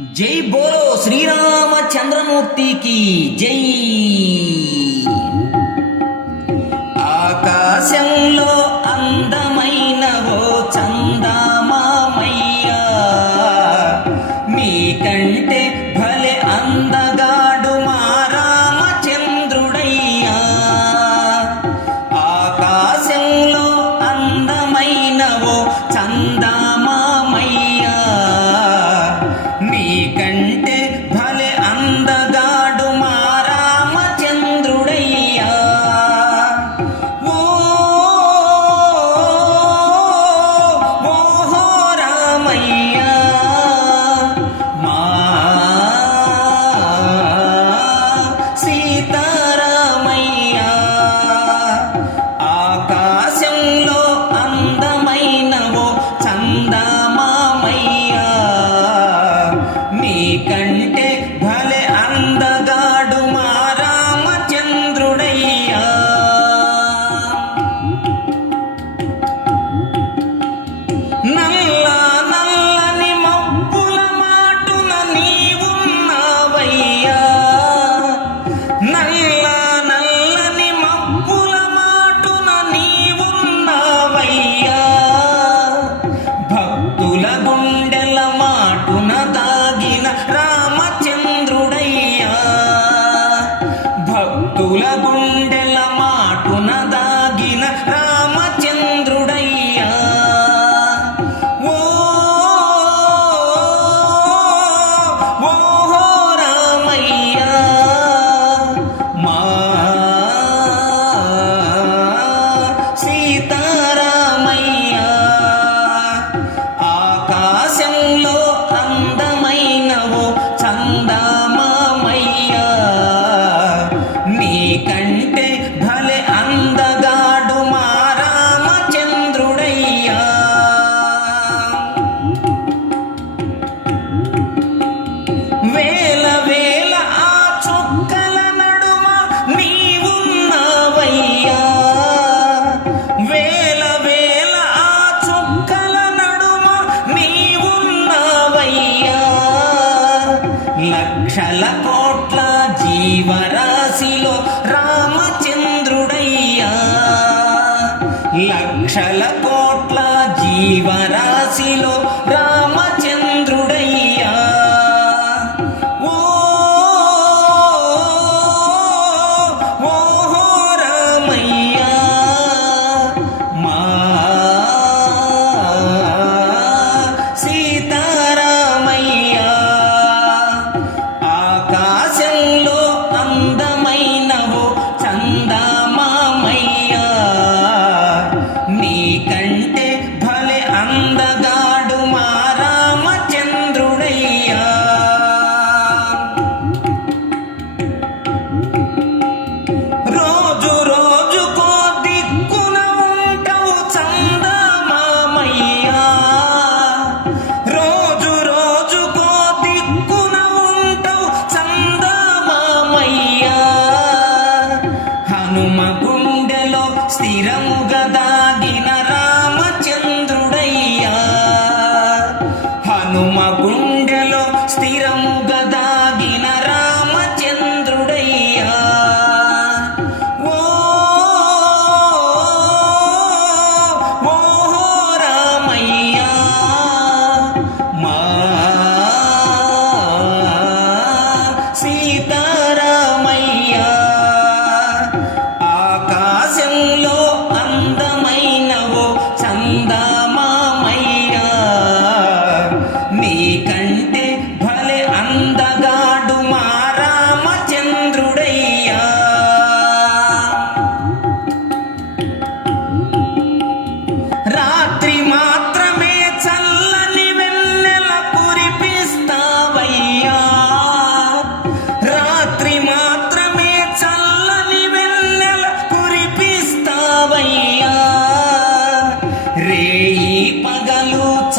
जय बोलो श्री राम चंद्रमूर्ति की जय। कंटे भर time. లక్షల కోట్ల జీవరాశిలో రామచంద్రుడయ్యా. లక్షల కోట్ల జీవరాశిలో రామ মালুমাত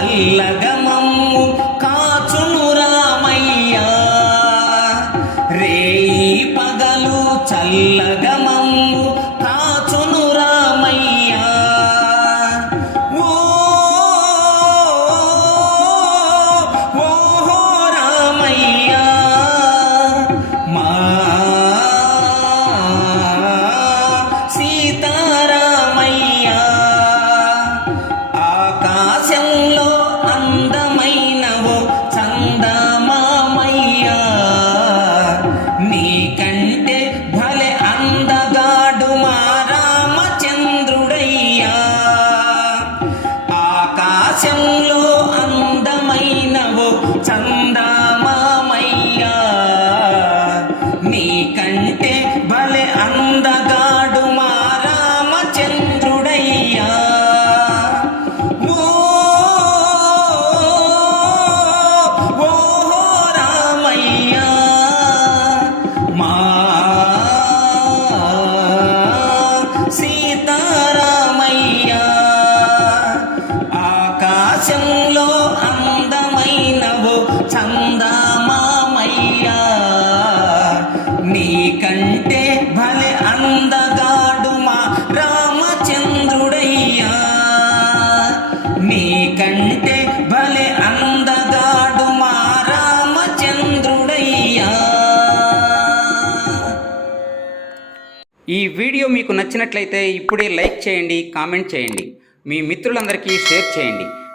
చల్లగా চাইতে హాస్యంలో అందమైనవు చందమామయ్యా. నీకంటే భలే అందగాడు మా రామచంద్రుడయ్యా నీకంటే భలే అందగాడు మా రామచంద్రుడయ్యా. ఈ వీడియో మీకు నచ్చినట్లయితే ఇప్పుడే లైక్ చేయండి కామెంట్ చేయండి. మీ మిత్రులందరికీ షేర్ చేయండి.